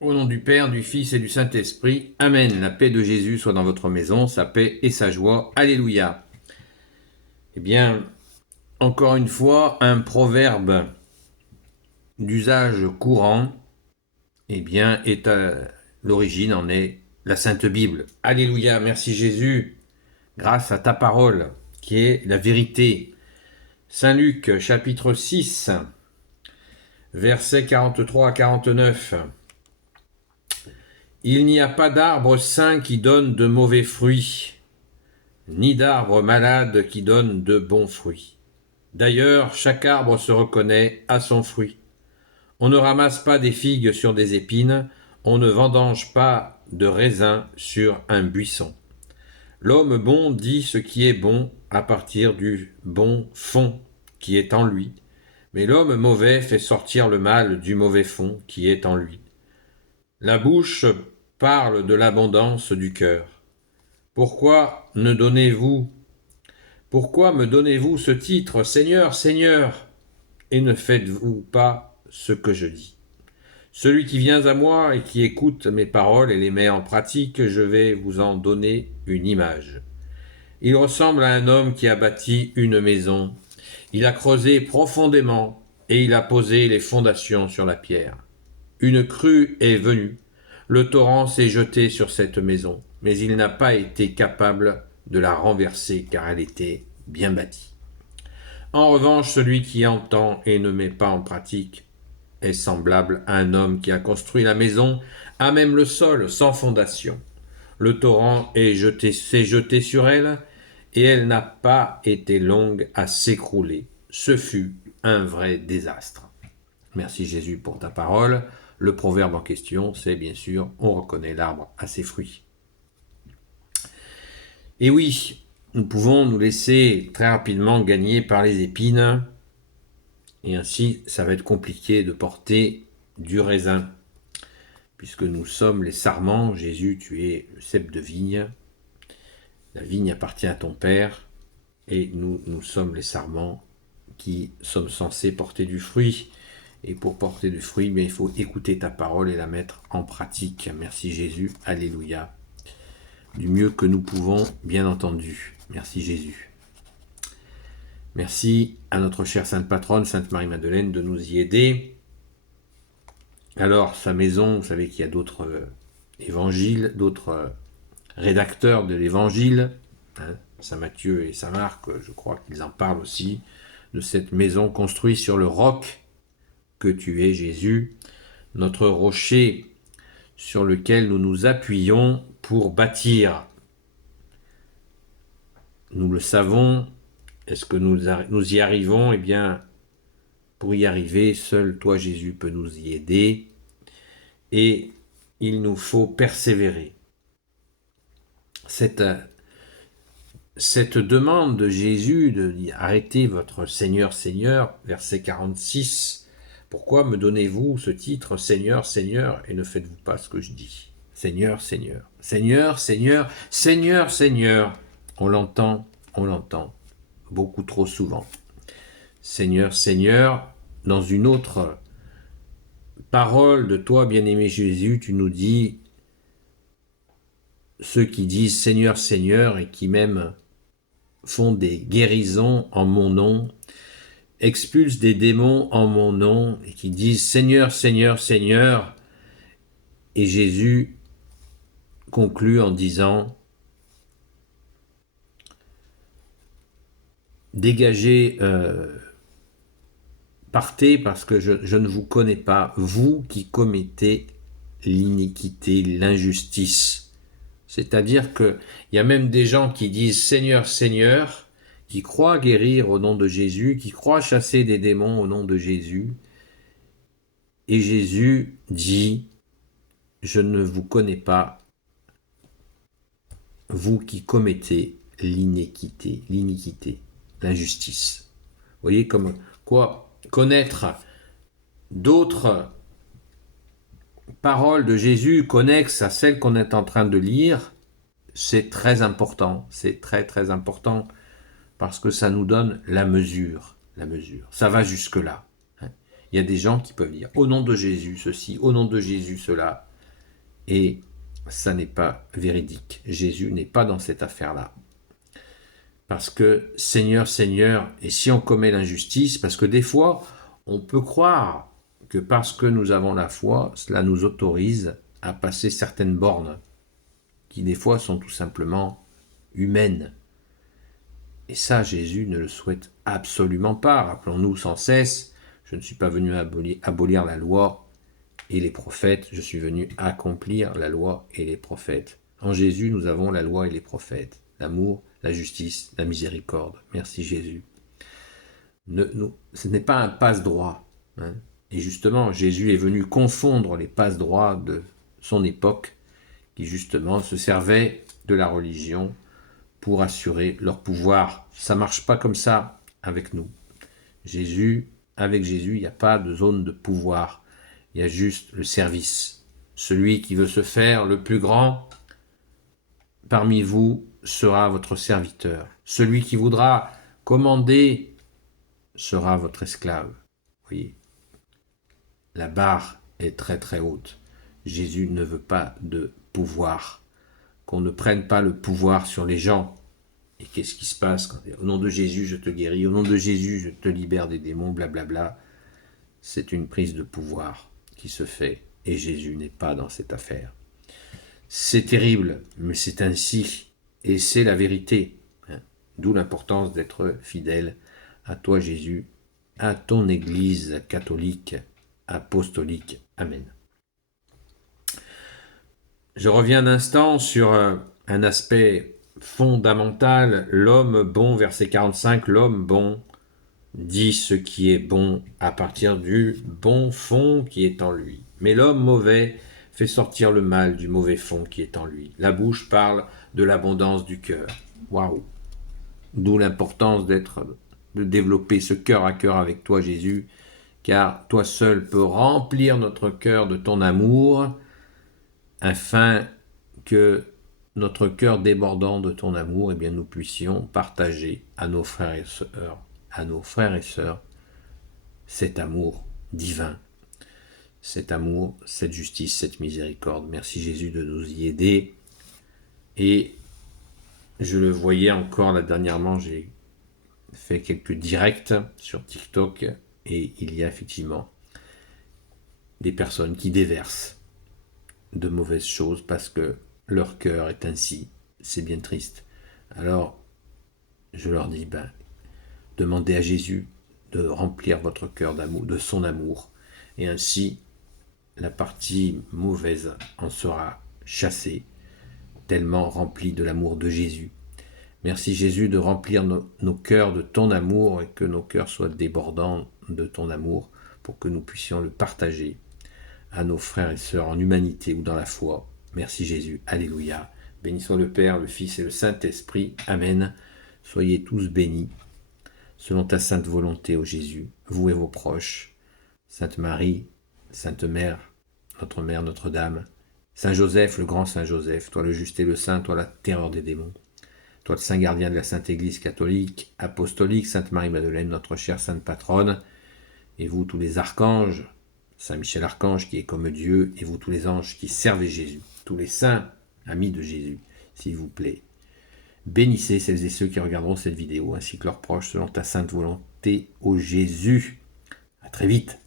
Au nom du Père, du Fils et du Saint-Esprit. Amen. La paix de Jésus soit dans votre maison, sa paix et sa joie. Alléluia. Eh bien, encore une fois, un proverbe d'usage courant, eh bien, est à l'origine en est la Sainte Bible. Alléluia. Merci Jésus. Grâce à ta parole, qui est la vérité. Saint Luc, chapitre 6, versets 43 à 49. Il n'y a pas d'arbre sain qui donne de mauvais fruits, ni d'arbre malade qui donne de bons fruits. D'ailleurs, chaque arbre se reconnaît à son fruit. On ne ramasse pas des figues sur des épines, on ne vendange pas de raisins sur un buisson. L'homme bon dit ce qui est bon à partir du bon fond qui est en lui, mais l'homme mauvais fait sortir le mal du mauvais fond qui est en lui. La bouche parle de l'abondance du cœur. Pourquoi me donnez-vous ce titre, Seigneur, Seigneur, et ne faites-vous pas ce que je dis? Celui qui vient à moi et qui écoute mes paroles et les met en pratique, je vais vous en donner une image. Il ressemble à un homme qui a bâti une maison. Il a creusé profondément et il a posé les fondations sur la pierre. Une crue est venue. Le torrent s'est jeté sur cette maison, mais il n'a pas été capable de la renverser car elle était bien bâtie. En revanche, celui qui entend et ne met pas en pratique est semblable à un homme qui a construit la maison à même le sol, sans fondation. Le torrent s'est jeté sur elle, et elle n'a pas été longue à s'écrouler. Ce fut un vrai désastre. Merci Jésus pour ta parole. Le proverbe en question, c'est bien sûr, on reconnaît l'arbre à ses fruits. Et oui, nous pouvons nous laisser très rapidement gagner par les épines, et ainsi ça va être compliqué de porter du raisin, puisque nous sommes les sarments. Jésus, tu es le cep de vigne, la vigne appartient à ton Père, et nous sommes les sarments qui sommes censés porter du fruit. Et pour porter du fruit, il faut écouter ta parole et la mettre en pratique. Merci Jésus, alléluia. Du mieux que nous pouvons, bien entendu. Merci Jésus. Merci à notre chère Sainte Patronne, Sainte Marie-Madeleine, de nous y aider. Alors, sa maison, vous savez qu'il y a d'autres évangiles, d'autres rédacteurs de l'évangile, Saint Matthieu et Saint Marc, je crois qu'ils en parlent aussi, de cette maison construite sur le roc que tu es, Jésus, notre rocher sur lequel nous nous appuyons pour bâtir. Nous le savons. Est-ce que nous y arrivons? Eh bien, pour y arriver, seul toi, Jésus, peux nous y aider. Et il nous faut persévérer. Cette demande de Jésus de dire « Arrêtez votre Seigneur, Seigneur », verset 46, « Pourquoi me donnez-vous ce titre, Seigneur, Seigneur, et ne faites-vous pas ce que je dis ?» Seigneur, Seigneur, Seigneur, Seigneur, Seigneur, Seigneur. On l'entend beaucoup trop souvent. Seigneur, Seigneur, dans une autre parole de toi, bien-aimé Jésus, tu nous dis ceux qui disent Seigneur, Seigneur et qui même font des guérisons en mon nom, expulsent des démons en mon nom et qui disent Seigneur, Seigneur, Seigneur. Et Jésus conclut en disant dégagez, partez parce que je ne vous connais pas, vous qui commettez l'iniquité, l'injustice. C'est-à-dire qu'il y a même des gens qui disent Seigneur, Seigneur, qui croient guérir au nom de Jésus, qui croient chasser des démons au nom de Jésus. Et Jésus dit, je ne vous connais pas, vous qui commettez l'iniquité, l'injustice. Vous voyez comme quoi connaître d'autres paroles de Jésus connexes à celles qu'on est en train de lire, c'est très important, c'est très très important parce que ça nous donne la mesure, ça va jusque-là. Il y a des gens qui peuvent dire au nom de Jésus ceci, au nom de Jésus cela, et ça n'est pas véridique. Jésus n'est pas dans cette affaire-là. Parce que Seigneur, Seigneur, et si on commet l'injustice, parce que des fois, on peut croire que parce que nous avons la foi, cela nous autorise à passer certaines bornes, qui des fois sont tout simplement humaines. Et ça, Jésus ne le souhaite absolument pas. Rappelons-nous sans cesse, je ne suis pas venu abolir la loi et les prophètes, je suis venu accomplir la loi et les prophètes. En Jésus, nous avons la loi et les prophètes, l'amour, la justice, la miséricorde. Merci Jésus. Ce n'est pas un passe-droit. Hein. Et justement, Jésus est venu confondre les passe-droits de son époque, qui justement se servaient de la religion pour assurer leur pouvoir. Ça ne marche pas comme ça avec nous. Avec Jésus, il n'y a pas de zone de pouvoir. Il y a juste le service. Celui qui veut se faire le plus grand parmi vous sera votre serviteur. Celui qui voudra commander sera votre esclave. Vous voyez, la barre est très très haute. Jésus ne veut pas de pouvoir. Qu'on ne prenne pas le pouvoir sur les gens. Et qu'est-ce qui se passe quand au nom de Jésus je te guéris, au nom de Jésus je te libère des démons, blablabla. C'est une prise de pouvoir qui se fait et Jésus n'est pas dans cette affaire. C'est terrible, mais c'est ainsi et c'est la vérité. D'où l'importance d'être fidèle à toi Jésus, à ton Église catholique, apostolique. Amen. Je reviens un instant sur un aspect fondamental. L'homme bon, verset 45, l'homme bon dit ce qui est bon à partir du bon fond qui est en lui. Mais l'homme mauvais fait sortir le mal du mauvais fond qui est en lui. La bouche parle de l'abondance du cœur. Waouh! D'où l'importance de développer ce cœur à cœur avec toi, Jésus, car toi seul peux remplir notre cœur de ton amour, afin que notre cœur débordant de ton amour, eh bien, nous puissions partager à nos frères et sœurs, cet amour divin, cet amour, cette justice, cette miséricorde. Merci Jésus de nous y aider. Et je le voyais encore là dernièrement, j'ai fait quelques directs sur TikTok et il y a effectivement des personnes qui déversent de mauvaises choses parce que leur cœur est ainsi. C'est bien triste. Alors, je leur dis, demandez à Jésus de remplir votre cœur d'amour, de son amour, et ainsi la partie mauvaise en sera chassée, tellement remplie de l'amour de Jésus. Merci Jésus de remplir nos cœurs de ton amour et que nos cœurs soient débordants de ton amour pour que nous puissions le partager à nos frères et sœurs en humanité ou dans la foi. Merci Jésus. Alléluia. Béni soit le Père, le Fils et le Saint-Esprit. Amen. Soyez tous bénis selon ta sainte volonté, ô Jésus, vous et vos proches. Sainte Marie, Sainte Mère, Notre-Dame, Saint Joseph, le grand Saint Joseph, toi le juste et le saint, toi la terreur des démons, toi le saint gardien de la Sainte Église catholique, apostolique, Sainte Marie-Madeleine, notre chère sainte patronne, et vous tous les archanges, Saint Michel Archange qui est comme Dieu, et vous tous les anges qui servez Jésus, tous les saints amis de Jésus, s'il vous plaît. Bénissez celles et ceux qui regarderont cette vidéo, ainsi que leurs proches, selon ta sainte volonté, ô Jésus. À très vite.